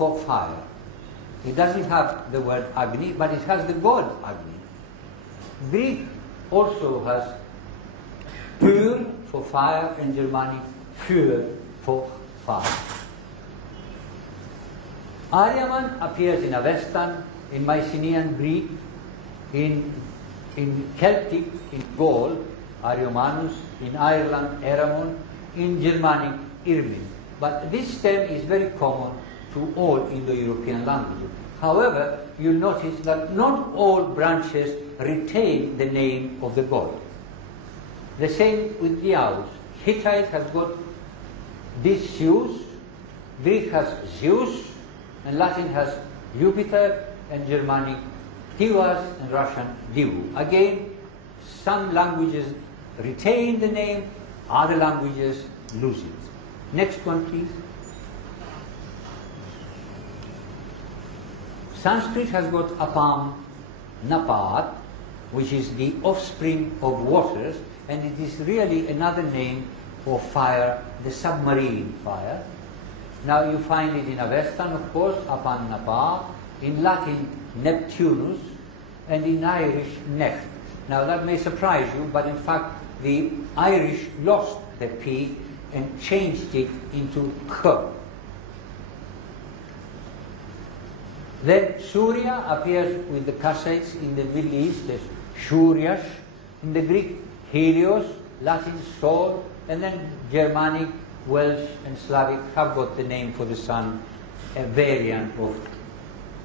for fire. It doesn't have the word Agni, but it has the god Agni. Greek also has pure for fire and Germanic pure for fire. Aryaman appears in Avestan, in Mycenaean Greek, in Celtic, in Gaul, Ariomanus, in Ireland, Eramon, in Germanic, Irmin. But this term is very common to all Indo-European languages. However, you'll notice that not all branches retain the name of the god. The same with Diaus. Hittite has got Diszeus, Greek has Zeus, and Latin has Jupiter, and Germanic Tivas, and Russian Divu. Again, some languages retain the name, other languages lose it. Next one, please. Sanskrit has got Apam Napat, which is the offspring of waters, and it is really another name for fire, the submarine fire. Now you find it in Avestan, of course, Apam Napat, in Latin Neptunus, and in Irish Necht. Now that may surprise you, but in fact the Irish lost the P and changed it into K. Then Surya appears with the Kassites in the Middle East as Shuryash, in the Greek Helios, Latin Sol, and then Germanic, Welsh and Slavic have got the name for the sun, a variant of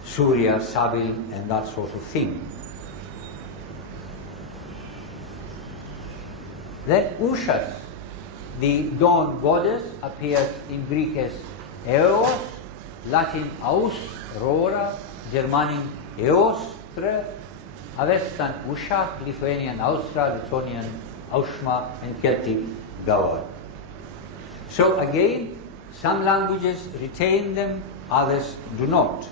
Surya, Sabil and that sort of thing. Then Ushas, the dawn goddess, appears in Greek as Eos, Latin Aus, Aurora, Germanic Eostre, Avestan Usha, Lithuanian Austra, Lithuanian Aushma, and Celtic Gawar. So again, some languages retain them, others do not.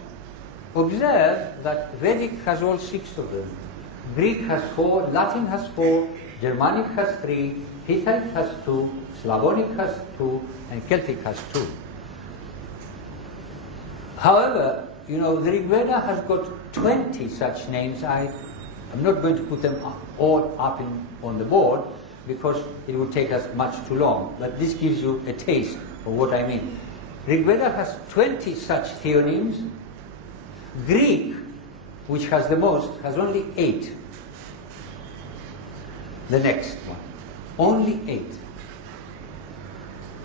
Observe that Vedic has all 6 of them. Greek has 4, Latin has 4, Germanic has 3, Hittite has 2, Slavonic has 2, and Celtic has 2. However, you know, the Rigved has got 20 such names. I'm not going to put them all up on the board because it would take us much too long, but this gives you a taste of what I mean. Rigved has 20 such theonyms. Greek, which has the most, has only 8. The next one, only 8.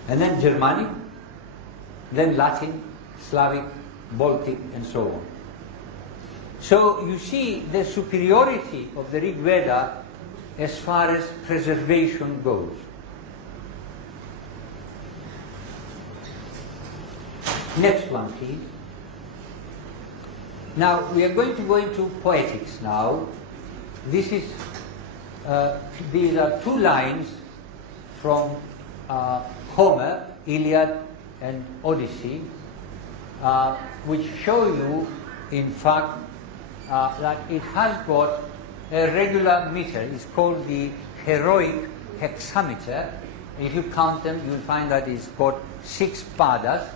And then Germanic, then Latin, Slavic, Baltic, and so on. So you see the superiority of the Rigved as far as preservation goes. Next one, please. Now we are going to go into poetics now. This is these are 2 lines from Homer, Iliad and Odyssey, which show you, in fact, that it has got a regular meter. It's called the heroic hexameter. If you count them, you'll find that it's got 6 padas.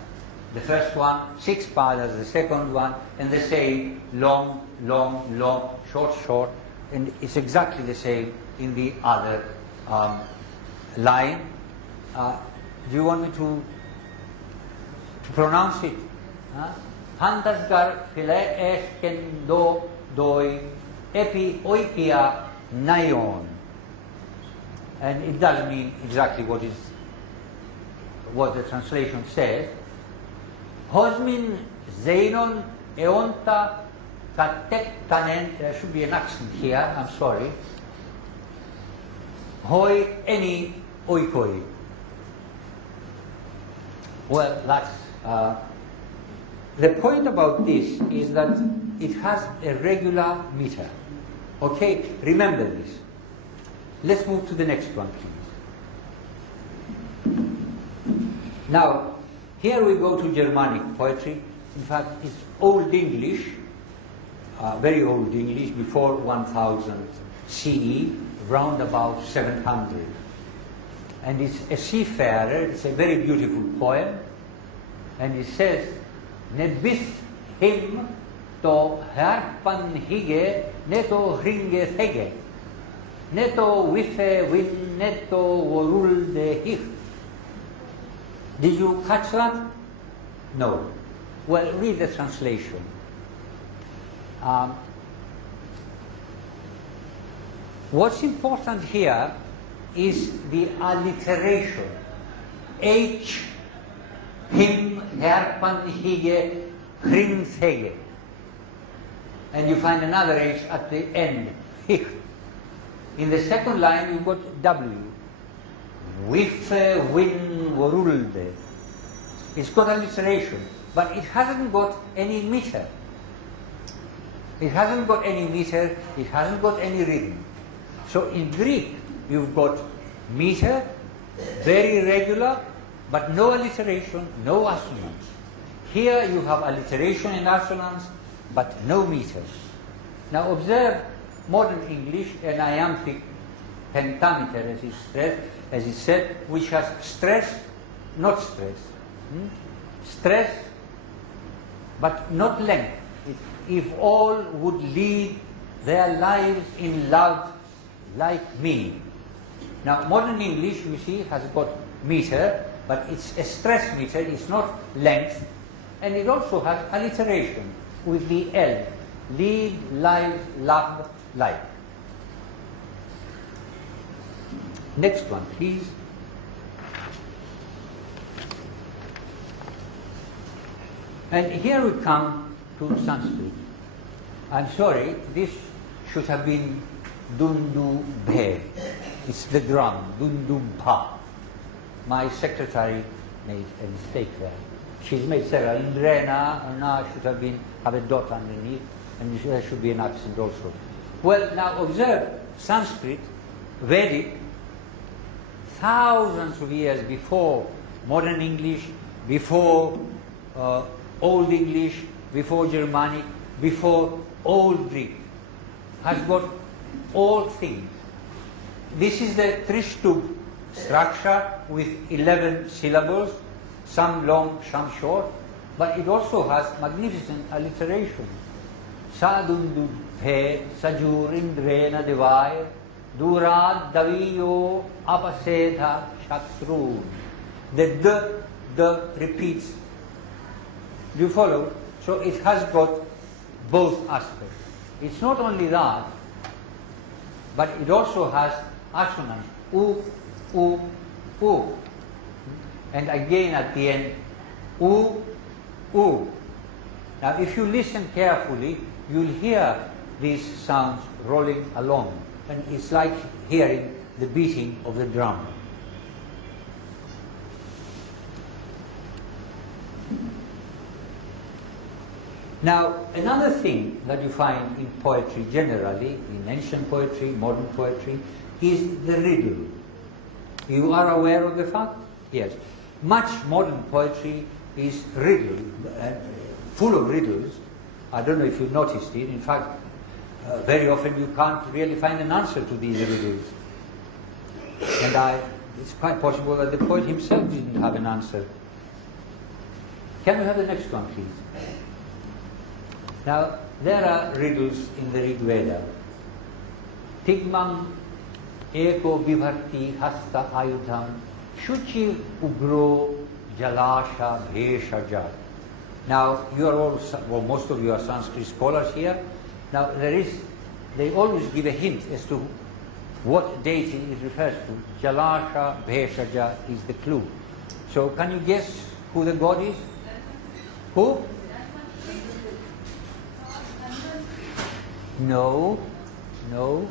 The first one, 6 padas, the second one, and the same long, long, long, short, short, and it's exactly the same in the other line. Do you want me to pronounce it? Handasgar phile esken do doi epi oikia naion. And it does mean exactly what the translation says. Hosmin zeinon eonta katektanen. There should be an accent here, I'm sorry. Hoi eni oikoi. Well, that's the point about this is that it has a regular meter. Okay, remember this. Let's move to the next one, please. Now, here we go to Germanic poetry. In fact, it's Old English, very Old English, before 1000 CE, round about 700. And it's a seafarer, it's a very beautiful poem, and it says, ne bis him to herpan hige, ne to hringe thege, ne to wife win, ne to worul de hich. Did you catch that? No. Well, read the translation. What's important here is the alliteration. H, him, herpan, hige, hrim, thege. And you find another H at the end, hich. In the second line, you've got W. Wife, win, worulde. It's got alliteration, but it hasn't got any meter. It hasn't got any meter, it hasn't got any rhythm. So in Greek, you've got meter, very regular, but no alliteration, no assonance. Here you have alliteration and assonance, but no meters. Now observe modern English, an iambic pentameter, as it's said, which has stress, not stress. Stress, but not length. If all would lead their lives in love like me. Now, modern English, you see, has got meter, but it's a stress meter, it's not length, and it also has alliteration with the L. Lead, live, love, like. Next one, please. And here we come to Sanskrit. I'm sorry, this should have been Dundu Bhe. It's the drum, Dundu Bha. My secretary made a mistake there. She's made several. Indrena, now should have have a dot underneath, and there should be an accent also. Well, now observe Sanskrit, Vedic, thousands of years before modern English, before Old English, before Germanic, before Old Greek, has got all things. This is the Trishtub structure with 11 syllables, some long, some short, but it also has magnificent alliteration. Sadundu Bhe, Sajur Indrena Devaya, Durad Daviyo Apasetha Shatru. The repeats. Do you follow? So it has got both aspects. It's not only that, but it also has assonance. U, u, u. And again at the end, u, u. Now if you listen carefully, you'll hear these sounds rolling along. And it's like hearing the beating of the drum. Now, another thing that you find in poetry generally, in ancient poetry, modern poetry, is the riddle. You are aware of the fact? Yes. Much modern poetry is riddle, full of riddles. I don't know if you noticed it. In fact, very often you can't really find an answer to these riddles. And it's quite possible that the poet himself didn't have an answer. Can we have the next one, please? Now, there are riddles in the Rigved. Tigmam eko vibharti hasta ayudham shuchi ugro jalasha bheshaja. Now, you are all, well, most of you are Sanskrit scholars here. Now, they always give a hint as to what deity it refers to. Jalasha bheshaja is the clue. So, can you guess who the god is? Who? No, no.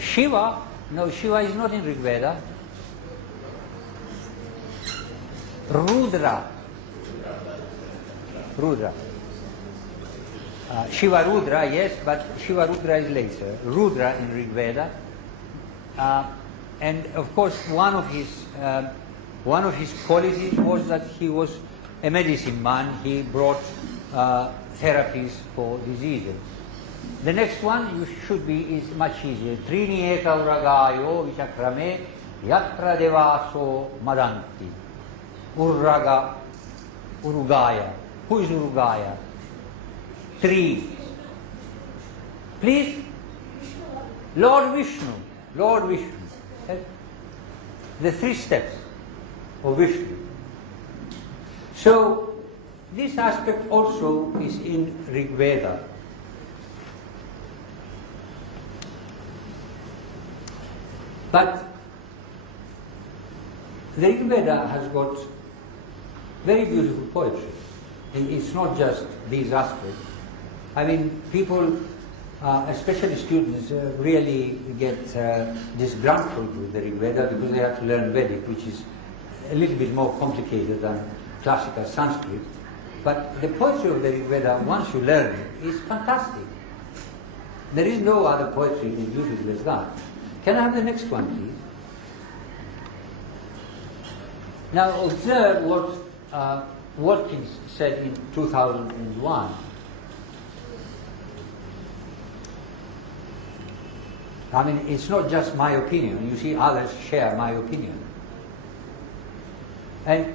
Shiva? No, Shiva is not in Rigveda. Rudra. Rudra. Shiva Rudra, yes, but Shiva Rudra is later. Rudra in Rigveda. And of course, one of his qualities was that he was a medicine man. He brought therapies for diseases. The next one is much easier. Trini eka uragayo vichakrame yatra devaso madanti. Urraga, Urugaya. Who is Urugaya? Three. Please? Lord Vishnu. Lord Vishnu. The three steps of Vishnu. So, this aspect also is in Rigved. But the Rigved has got very beautiful poetry. It's not just these aspects. I mean, people, especially students, really get disgruntled with the Rigved because they have to learn Vedic, which is a little bit more complicated than classical Sanskrit. But the poetry of the Rigved, once you learn it, is fantastic. There is no other poetry as beautiful as that. Can I have the next one, please? Now observe what Watkins said in 2001. I mean, it's not just my opinion. You see, others share my opinion. And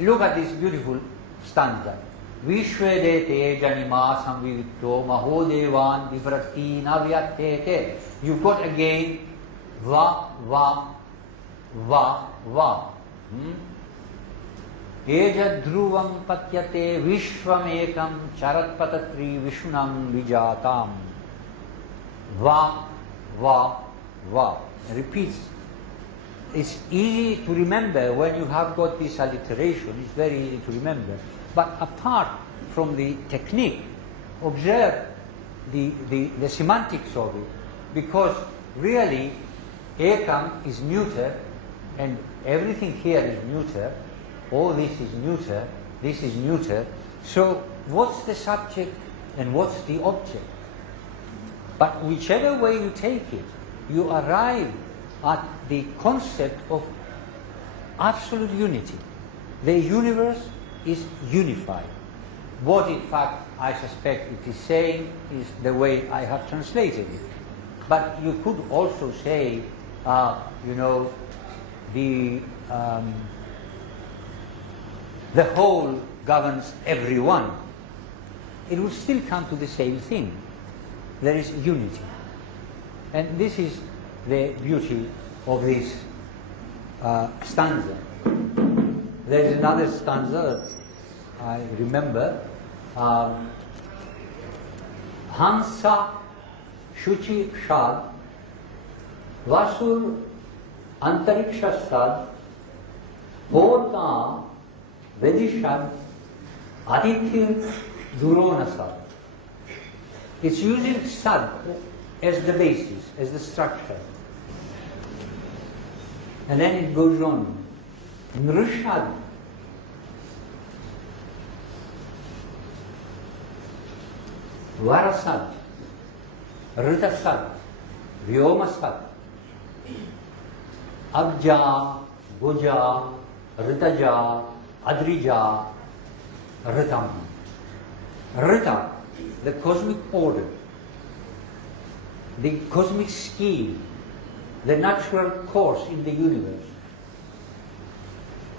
look at this beautiful stanza. Vishvedete janima samvivitto mahodevan vivratti navyatete. You've got again va, va, va, va. Eja dhruvam patyate vishvamekam charatpatatri vishunam vijatam. Va, va, va. Repeats. It's easy to remember when you have got this alliteration. It's very easy to remember. But apart from the technique, observe the semantics of it. Because really, ekam is neuter, and everything here is neuter. All this is neuter. This is neuter. So, what's the subject and what's the object? But whichever way you take it, you arrive at the concept of absolute unity. The universe is unified. What in fact I suspect it is saying is the way I have translated it. But you could also say, you know, the whole governs everyone. It would still come to the same thing. There is unity. And this is the beauty of this stanza. There is another stanza that I remember. Hansa Shuchi Shad Vasur Antariksha Sad Hota Vedishad Aditya Durona Sad. It's using Sad as the basis, as the structure. And then it goes on. Nrishad. Varasad. Ritasad. Vyomasad. Abja, Goja, Ritaja, Adrija, Ritam. Rita, the cosmic order, the cosmic scheme, the natural course in the universe,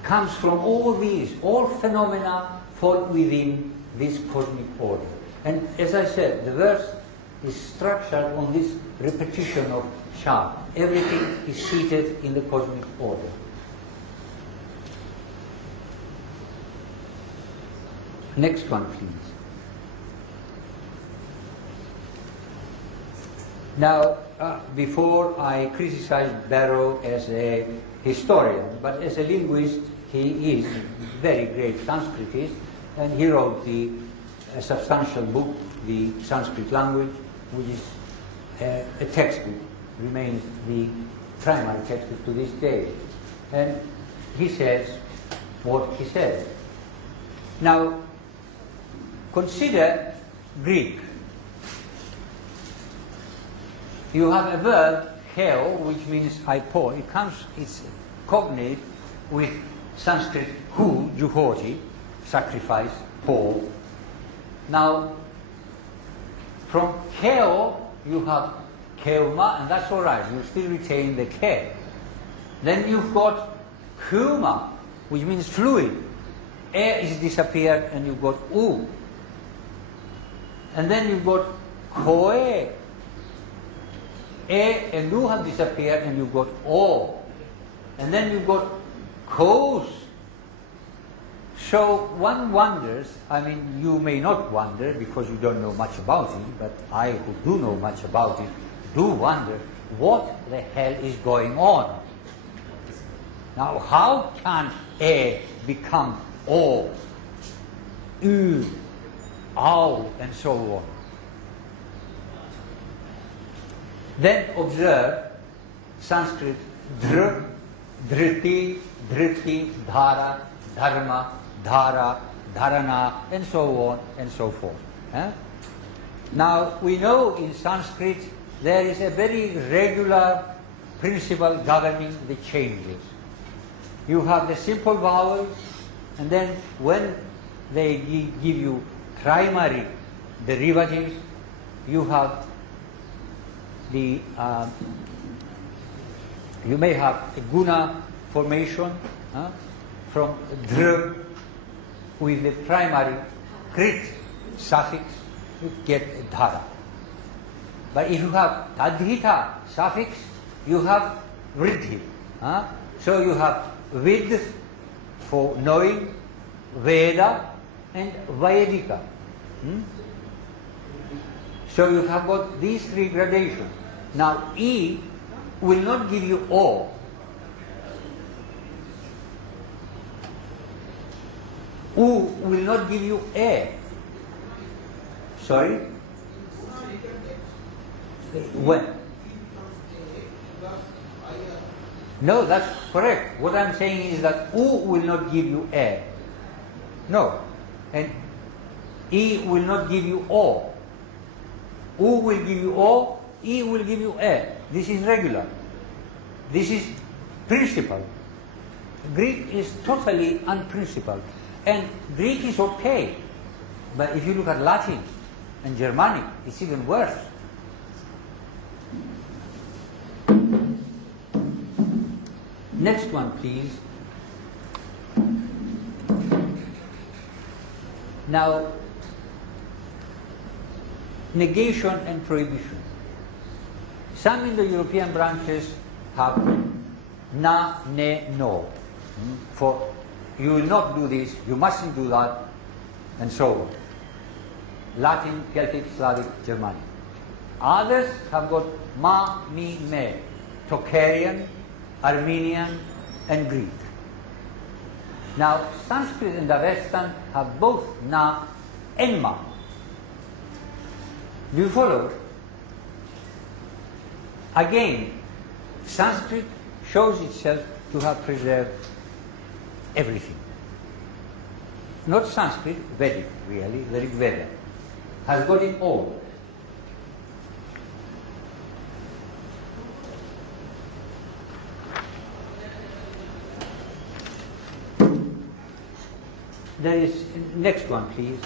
comes from all these, all phenomena fall within this cosmic order. And as I said, the verse is structured on this repetition of Shad. Everything is seated in the cosmic order. Next one, please. Now, before I criticize Barrow as a historian, but as a linguist, he is very great Sanskritist, and he wrote a substantial book, the Sanskrit language, which is a textbook, remains the primary textbook to this day. And he says what he says. Now, consider Greek. You have a verb, heo, which means I pour. It comes, it's cognate with Sanskrit hu, juhoti, sacrifice, pour. Now, from keo, you have keuma, and that's all right. You still retain the ke. Then you've got kuma, which means fluid. E is disappeared and you got U. And then you got Koe. E and U have disappeared and you got O. And then you got Kos. So one wonders, I mean, you may not wonder because you don't know much about it, but I who do know much about it do wonder what the hell is going on. Now, how can E become O, U, Au, and so on? Then observe Sanskrit dr, dhriti, dhriti, dhara, dharma, dhara, dharana, and so on and so forth. Now, we know in Sanskrit there is a very regular principle governing the changes. You have the simple vowels, and then when they give you primary derivatives, you have the you may have a guna formation from dr with the primary krit suffix, you get dhara. But if you have tadhita suffix, you have vriddhi. So you have vid for knowing, Veda, and Vedika. So you have got these three gradations. Now E will not give you O. U will not give you A. Sorry? When? No, that's correct. What I'm saying is that U will not give you A. No. And E will not give you O. U will give you O, E will give you A. This is regular. This is principle. Greek is totally unprincipled. And Greek is okay. But if you look at Latin and Germanic, it's even worse. Next one, please. Now, negation and prohibition. Some in the European branches have na, ne, no. For you will not do this, you mustn't do that, and so on. Latin, Celtic, Slavic, Germanic. Others have got ma, mi, me. Tocharian, Armenian, and Greek. Now, Sanskrit and Avestan have both na and ma. Do you follow? Again, Sanskrit shows itself to have preserved everything. Not Sanskrit, Vedic, really, the Rigved has got it all. There is, next one please.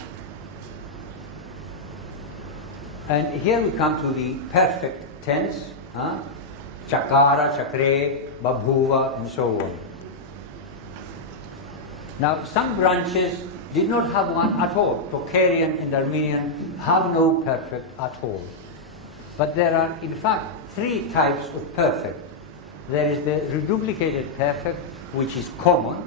And here we come to the perfect tense, chakara, chakre, babhuva, and so on. Now, some branches did not have one at all. Tocharian and Armenian have no perfect at all. But there are, in fact, three types of perfect. There is the reduplicated perfect, which is common.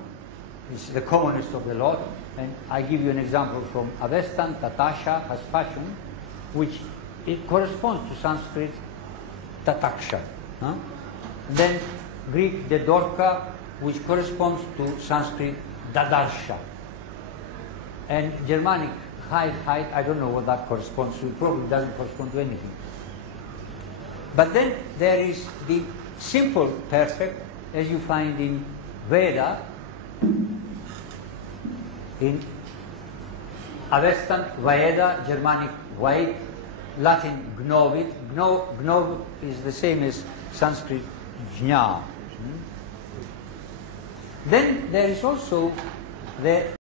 It's the commonest of the lot. And I give you an example from Avestan. Tatasha has fashion, which it corresponds to Sanskrit tataksha. Then Greek dedorka, which corresponds to Sanskrit dadarsha. And Germanic height, I don't know what that corresponds to. It probably doesn't correspond to anything. But then there is the simple perfect, as you find in Veda, in Avestan, Vaeda, Germanic Vaid, Latin Gnovit. Gnov is the same as Sanskrit Jna. Then there is also the